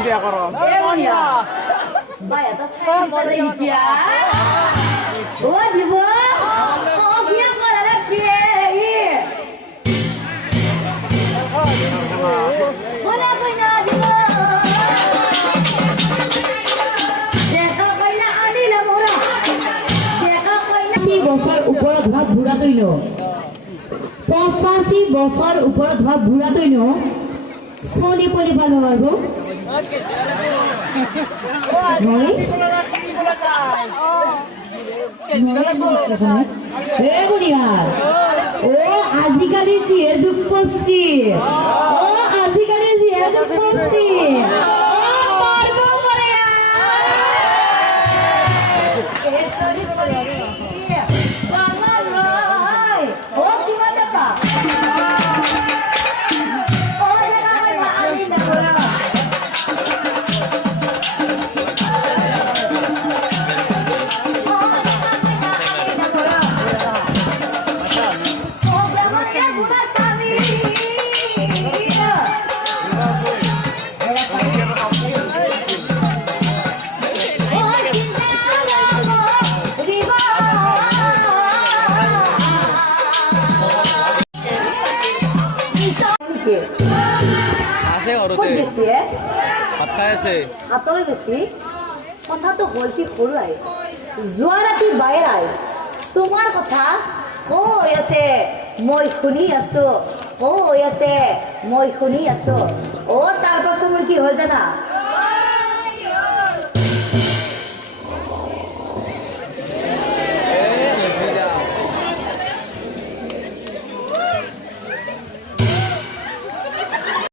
বিয়া কৰ বাই এটা চাই দিয়া ও দিব ও বিয়া করারে বিয়ে বলে কইনা দিব দেখা কইনা আনিলে মোরা দেখা কইনা 80 বছর উপৰত হোৱা বুঢ়া তৈন 85 বছৰ উপৰত হোৱা বুঢ়া তৈন সোনি পলি ভালো পারবো আজিকালি যিহে যুগ পছি আজিকালি যিহে যুগ পছি কথাটো হল কি সৰুৱাই যোৱা ৰাতি বাইৰাই তোমাৰ কথা কৈ আছে মই শুনি আছো কৈ আছে মই শুনি আছো তাৰ পাছত মোৰ কি হয় জানা